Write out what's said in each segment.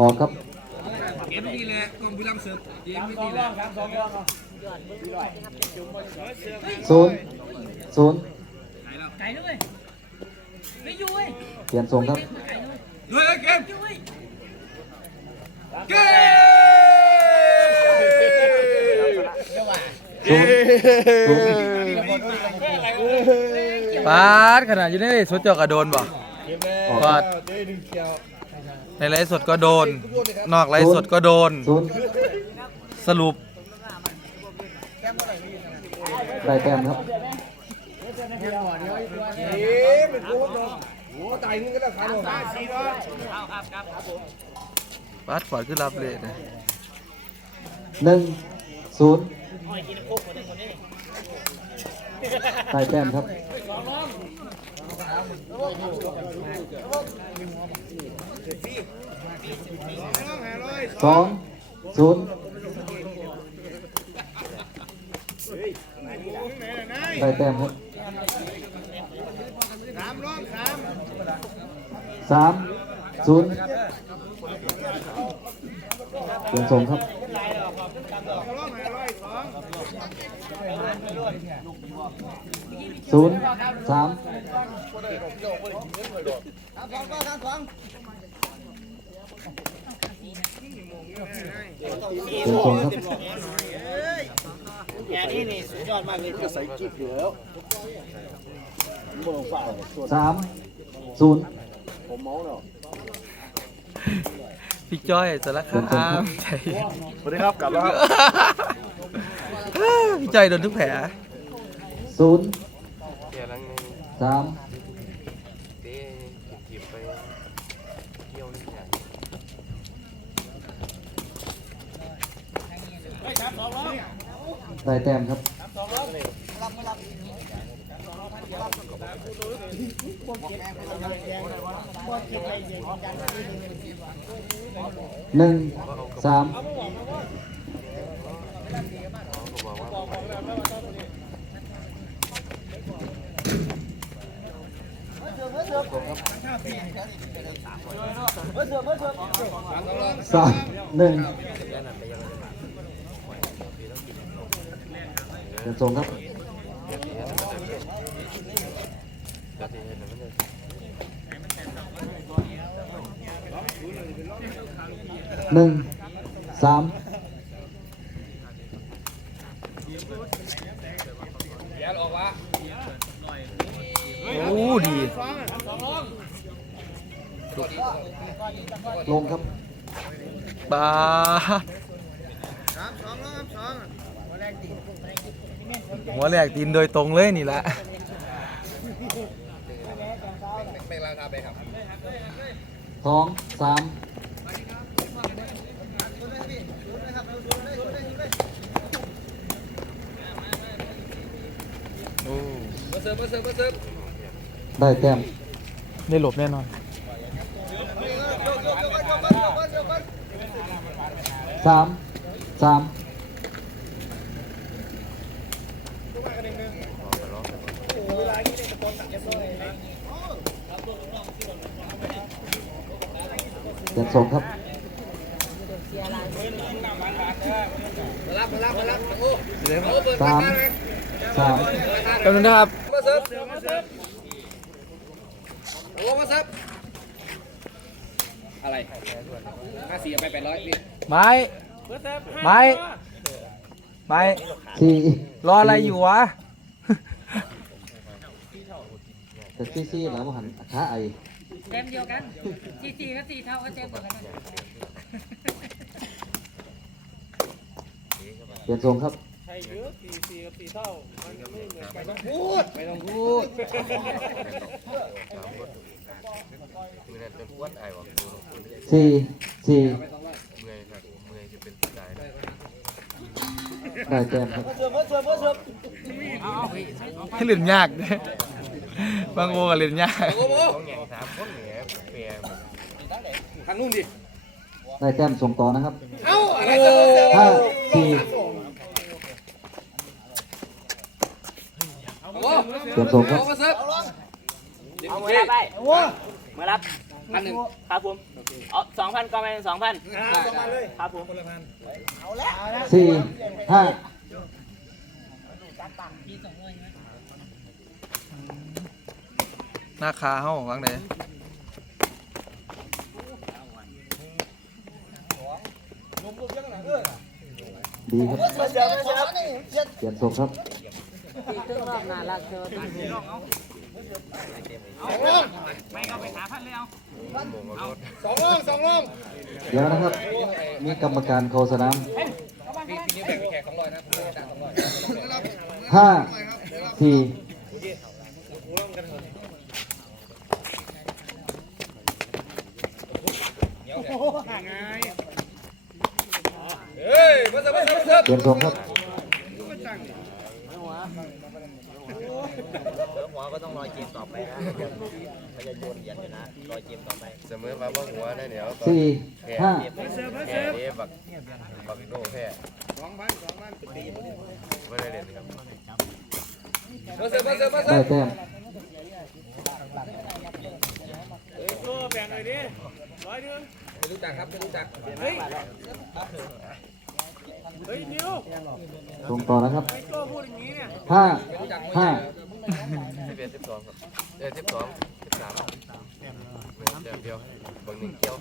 ออกครับเอ็มดีเลยกองบุรีรัมย์เสิร์ฟเอ็มดีเลยศูนย์ศูนย์ไก่ด้วยไม่อยู่เว้ยเปลี่ยนทรงครับไก่ด้วยด้วยเกมอยู่เว้ยเกมศูนย์ศูนย์ปาดขนาดอยู่ในไลฟ์สดเจ้าก็โดนบ่ออกปาด ในไลฟ์สดก็โดน นอกไลฟ์สดก็โดน ศูนย์สรุปได้แต้มครับปาดฟอร์ดขึ้นรับเลยนะหนึ่งศูนย์ได้แต้มครับ สองศูนย์ได้แต้มครับสามศูนย์เปลี่ยนทรงครับศูนย์สาม เป็นทรงครับแกนี่นี่สุดยอดมากเลยก็ใส่กิ๊บอยู่แล้วผมบอกฝ่าส่วนสามศูนย์ผมเมาแล้วพี่จ้อยสารคามใจสวัสดีครับกลับแล้วครับพี่จ้อยโดนทุกแผลศูนย์สาม ได้แต้มครับหนึ่งสามสามหนึ่ง เดี๋ยวส่งครับหนึ่งสามโอ้ดี ลงครับปา หัวแหลกตีนโดยตรงเลยนี่แหละสองสามมาเสิร์ฟมาเสิร์ฟมาเสิร์ฟได้แต้มได้หลบแน่นอนสามสาม เดี๋ยวส่งครับมารับมารับมารับโอ้โอ้เปิดสามสามกำลังนะครับมาเสิร์ฟมาเสิร์ฟโอ้มาเสิร์ฟอะไรห้าสี่ไปแปดร้อยนี่ไม้ไม้ไม้สี่รออะไรอยู่วะแต่ซี่ซี่แล้วหันขาไอ เต็มเดียวกันสี่สี่ก็สี่เท่าก็เต็มเหมือนกันนะเปลี่ยนทรงครับพูดไม่ต้องพูดสี่สี่ได้แต้มครับให้เล่นยากเนี่ยบางโมก็เล่นยากโอ้โหทาง นู้นดิ ได้แต้มส่งต่อนะครับ เอ้าอะไรเสิร์ฟเสิร์ฟห้าสี่ โอ้เปลี่ยนทรงครับโอ้มาเสิร์ฟเอามือรับไปมือรับพันหนึ่งครับผมเอาสองพันก็ไปสองพันครับผมสี่ห้าหน้าคาเฮ้าวางไหน ดีครับเจอมาเจอเปลี่ยนทรงครับเครื่องรอบน่ารักเกินไม่เอาไปหาพันเลยเอาสองล่องสองล่องเดี๋ยวนะครับมีกรรมการเข้าสนามห้าสี่เฮ้ยมาเสิร์ฟมาเสิร์ฟมา เสิร์ฟเปลี่ยนทรงครับหัวก็ต้องรอเกมต่อไปนะไม่จะโยนเหรียญอยู่นะรอเกมต่อไป เสมอมาบ้างหัวได้เหนียวสี่ห้าแพ้เอบักบักโดแพ้สองพันสองพันตีไม่ได้เล่นครับมาเสิร์ฟมาเสิร์ฟมาเสิได้ร์ฟแต้มไม่รู้จักครับไม่รู้จัก ทรงต่อนะครับห้าห้าสิบเอ็ดสิบสองครับเออสิบสองสิบสามเดียวเดียวบางหนึ่งเกี่ยว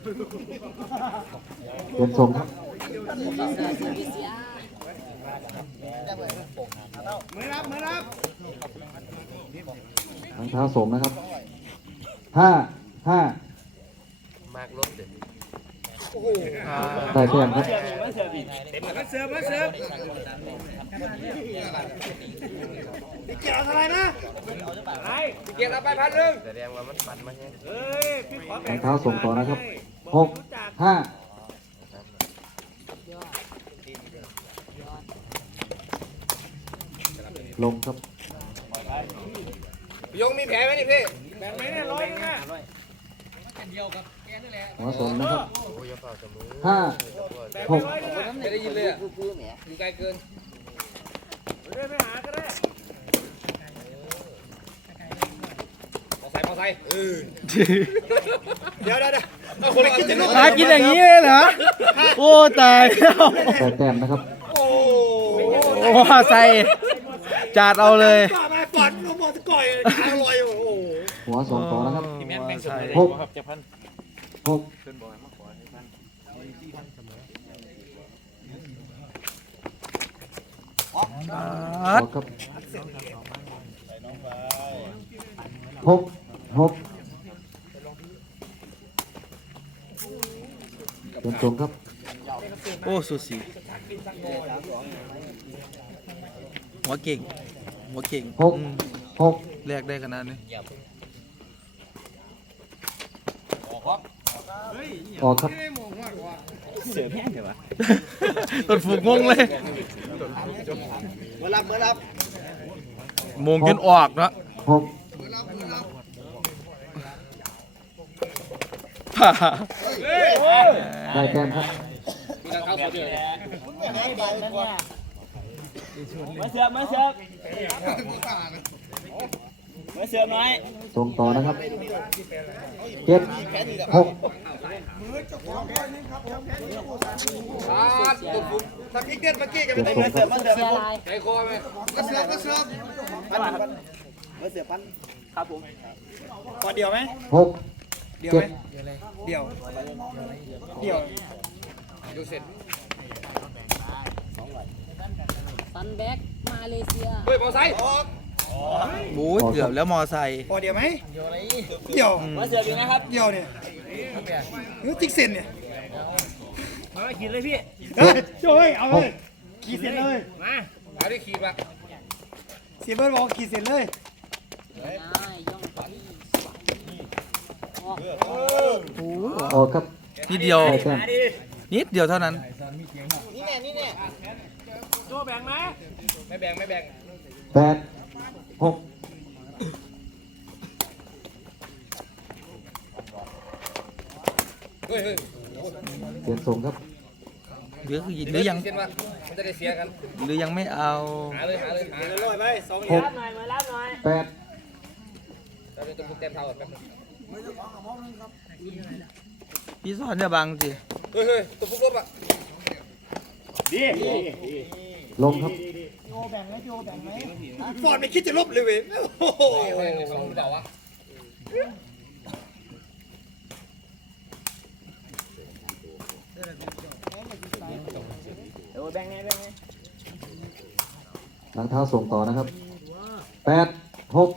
เปลี่ยนทรงครับมือรับมือรับรองเท้าสมนะครับห้าห้ามากรถเด็ด ได้แต้มครับมาเสิร์ฟมาเสิร์ฟเกี่ยวอะไรนะเกียร์ละไปพันหนึ่งแสดงว่ามันปั่นมาแค่รองเท้าส่งต่อนะครับหกห้าลงครับยงมีแผลไหมนี่พี่หัวสมนะครับโอ้ยเฝ้าเสมอห้าหกไม่ได้ยินเลยอะอยู่ไกลเกินมอไซค์มอไซค์เออเดี๋ยวเดี๋ยวเดี๋ยวเอาคนละกินจะลูกหากินอย่างนี้เลยเหรอ โอ้ตายแล้วได้แต้มนะครับ โอ้โอ้ใส่จาดเอาเลยต่อมาปอดลงหมดก่อยทางลอยโอ้โหหัวสองต่อนะครับใส่หก หกออกครับหกหกเป็นตรงครับ โอ้สุสีหัวเก่งหัวเก่งหกอืมหกแลกได้ขนาดนี้ ออกครับต้นฝูกงงเลยมือรับมือรับมงจนออกเนาะหกได้แต้มครับมาเสือกมาเสือกมา เสือกน้อยส่งต่อนะครับเจ็ดหกขาดตุ่มถ้าพริกเด็ดเมื่อกี้จะเปลี่ไม่ยนได้ทรงครับเสียลายใจคอไหมมาเสิร์ฟมาเสิร์ฟพันพันมาเสิร์ฟพันครับผมปอดเดียวไหมหกเดียวเจ็ไหมดเดียวเดียวดูเสร็จซันแบ็กมาเลเซียเฮ้ยมอไซค์ บู๊เกือบแล้วมอไซค์ปอดเดียวไหมเดียวมาเสือกอยู่นะครับเดียวเนี่ยนี่จิ๊กเซนเนี่ยมาขีดเลยพี่เฮ้ยโจ้ยเอาเลยขีดเสร็จเลย มาเอาได้ขี่มาเสียเบิร์ดบอกขีดเสร็จเลยได้ย่องไปออกครับนิดเดียวได้แต้มนิดเดียวเท่านั้นโจแบ่งไหมไม่แบ่งไม่แบ่งแปด หกเฮ้ยเฮ้ยเปลี่ยนทรงครับหรือหรือยังเส้นมามันจะได้เสียกัน หรือยังไม่เอาหาเลยหาเลยหาเลยร้อยไปสองหกรับหน่อยมารับหน่อยแปดได้ดี๋ยวจะพูดเต็มเท่าแบบพี่สอนอย่าบังสิ เฮ้ยเฮ้ยตัวฟุกลบอะ ลงครับฟอร์ดไม่คิดจะลบเลยเว้ยโอ้โหของเบาวะเออแบ่งไงแบ่งไงหลังเท้าส่งต่อนะครับแปดหก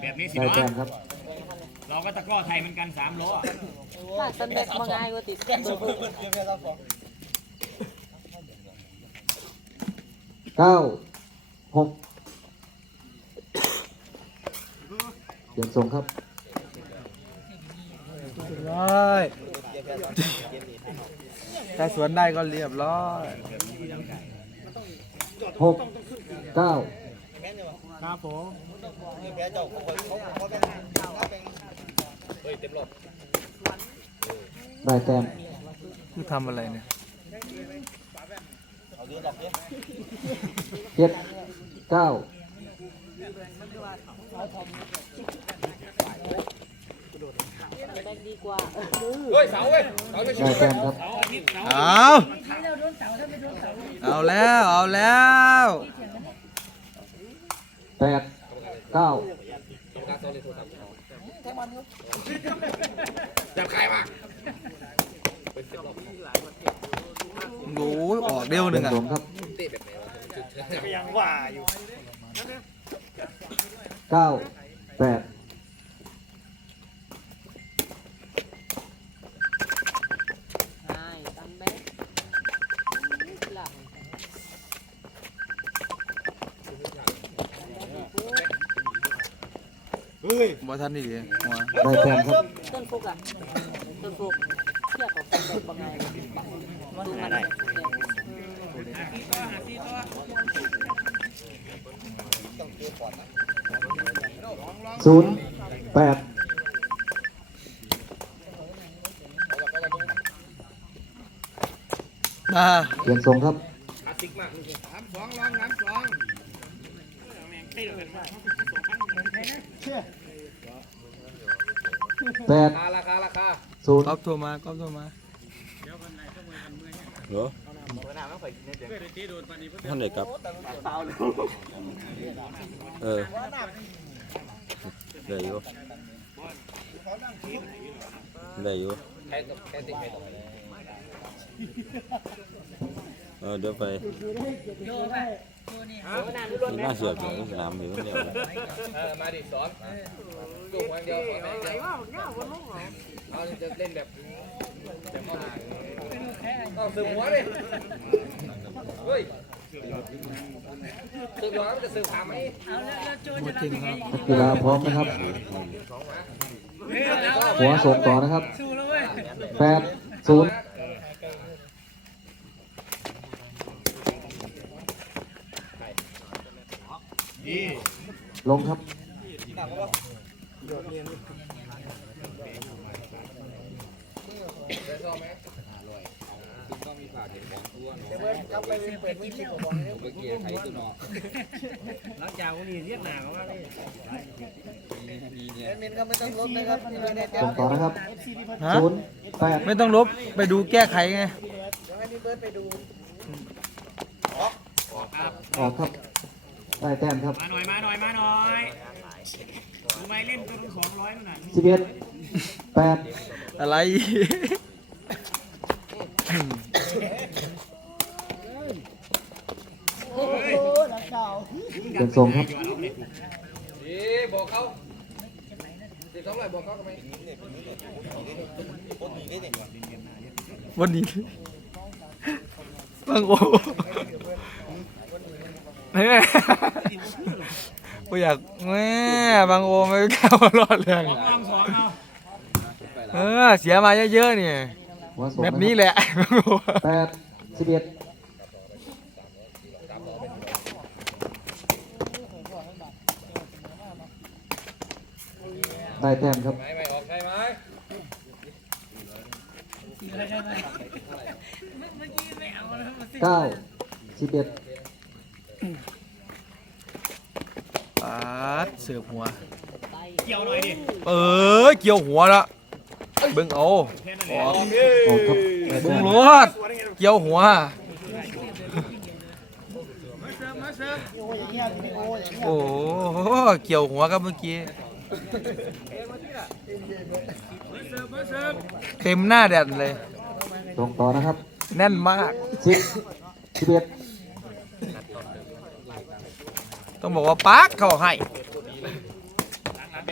แบบนี้สิ ได้ เนาะ แต้มครับ เราก็ตะกร้อไทยเหมือนกันสามโลอะ ลากตันแบกมาง่ายกว่าติดเบอร์เบอร์เก้าหกเปลี่ยนทรงครับร้อยถ้าสวนได้ก็เรียบร้อยหกเก้านี่แพ้เจ้าเขาเขาเขาแบ่งเขาแบ่งเฮ้ยเต็มรอบ ได้แต้มคือทำอะไรเนี่ยเอาเดือดดอกเนี้ยเจ็ดเก้าแบกดีกว่าเฮ้ยเสาเว้ยเสาจะได้แต้มครับเอาเอาแล้วเอาแล้วแปดเก้าการโซลิทูครับจับใครมา โอ้ยออกเดียวหเปลี่นึ่ยงนอะทรงครับเตะแบบไหนวะจุดเชิงยังว่าอยู่เก้าแปดใช่ตันแบกหลังบ่ทันดีดีหัวได้แต้มครับต้นฟุกอะต้นฟุก ได้ศูนย์แปดมาเปลี่ยนทรงครับแปดราคาราคาศูนย์ ก๊อฟโทรมาก๊อฟโทรมา เหรอท่านเด็กครับเออได้อยู่ได้อยู่เออเดี๋ยวไปโยไปโยนี่นี่น่าเสือกอยู่สนามอยู่คนเดียวเลยมาดิสอนจุ่มอย่างเดียวสอนอย่างเดียวเราจะเล่นแบบแบบเข้าหา ต้องสืบหัวดิเฮ้ยสืบหัวมันจะสืบขาไหมเอาแล้วแล้วโจจะรับยังไงกีฬาพร้อมนะครับ หัวส่งต่อนะครับแปดศูนย์ลงครับ ได้ชอบไหมต้องมีปากเห็นของ ตัวเนาะกลับไปเปิดไม่คิดขอบอกเลยเมื่อกี้ใครตัวเนาะหลังจาวันนี้เรียกหนาเขาว่าเลยเมนก็ไม่ต้องลดนะครับนี่เลยเนี่ยส่งต่อนะครับฮะศูนย์แปดไม่ต้องลบไปดูแก้ไขไงเดี๋ยวให้พี่เบิร์ดไปดูออกครับได้แต้มครับมาหน่อยมาหน่อยมาหน่อยทำไมเล่นตัวสองร้อยมันน่ะสิบเอ็ดแปดอะไร เป็นทรงครับดีบอกเขาสิบสองเลยบอกเขาทำไมวันนี้บางโอแม่กูอยากแม่บางโอไม่กล้ารอดเรื่องสองสองเอาเออเสียมาเยอะๆนี่หัวส่งแบบนะนี้ครับแหละบางโอแปดสิบเอ็ด ได้แต้มครับไม่ไม่ออกใช่ไหมเก้าสิบเอ็ดปาดเสือบหัว เกี่ยวหน่อยดิเออเกี่ยวหัวละเบิ่งเอาแค่นั้นอแหละอกออกครับแปดบุ้แต้งมรวดเกี่ยวหัว โอ้โหเกี่ยวหัวครับเมื่อกี้ เต็มหน้าแดดเลยตรงต่อนะครับแน่นมาก สิบสิบเอ็ดต้องบอกว่าปาร์คเขาให้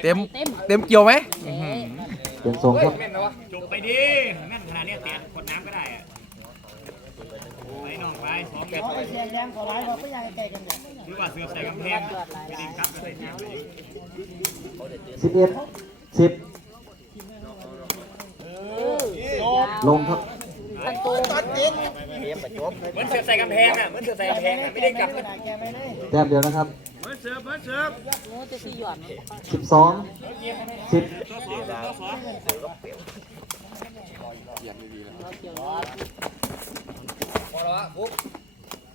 เต็มเต็มเกี่ยวไหมอื้อหือเป็นทรงครับแม่นนะวะจบไปดิแม่นขนาดเนี้ยเตียนกดน้ำก็ได้อะไปน้องไปสองเม็ดห รือว่าเสือใส่กำแพงไม่ได้ครับก็ใส่น้ำไปดิสิบเอ็ดสิบลงครับเหมือนเสือใส่กำแพงอะเหมือนเสือใส่กำแพงอะไม่ได้กลับแต้มเดียวนะครับเหมือนเสือเหมือนเสือโน้จะซีหย่อนสิบสองสิบ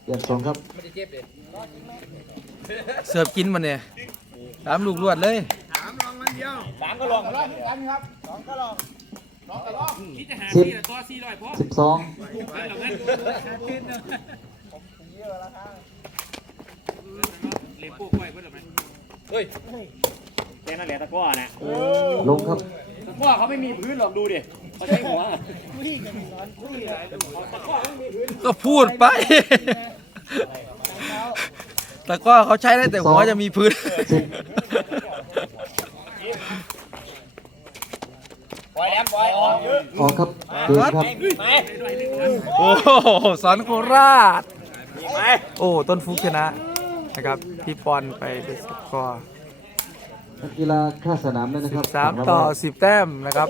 เราเกี่ยวพอแล้ววะปุ๊บเปลี่ยนทรงครับไม่ได้เจ็บเลยเสิร์ฟกินมันเนี่ยตามลูกรวดเลยสามลองมันเดียวสามก็ลองกันครับสองก็ลองสองก็ลองที่จะหาสิบที่ละตัวสี่ร้อยพอสิบสองเป็นหรอกงั้นเลี้ยงปูกล้วยเพื่อนหรือไม่เฮ้ยแค่นั้นแหละตะกร้อนะลงครับตะกร้อเขาไม่มีพื้นหรอกดูดิ เขาใช้หัวก็พูดไป แต่ก็เขาใช้ได้แต่หัวจะมีพื้นสิบปล่อยแล้วปล่อยออกออกครับเกินครับไปโอ้โหสอนโคราชโอ้ ต้นฟุกชนะนะครับ พี่ปอนไปด้วยสกอร์ นักกีฬาข้าสนามเลยนะครับ 13 ต่อ 10 แต้มนะครับ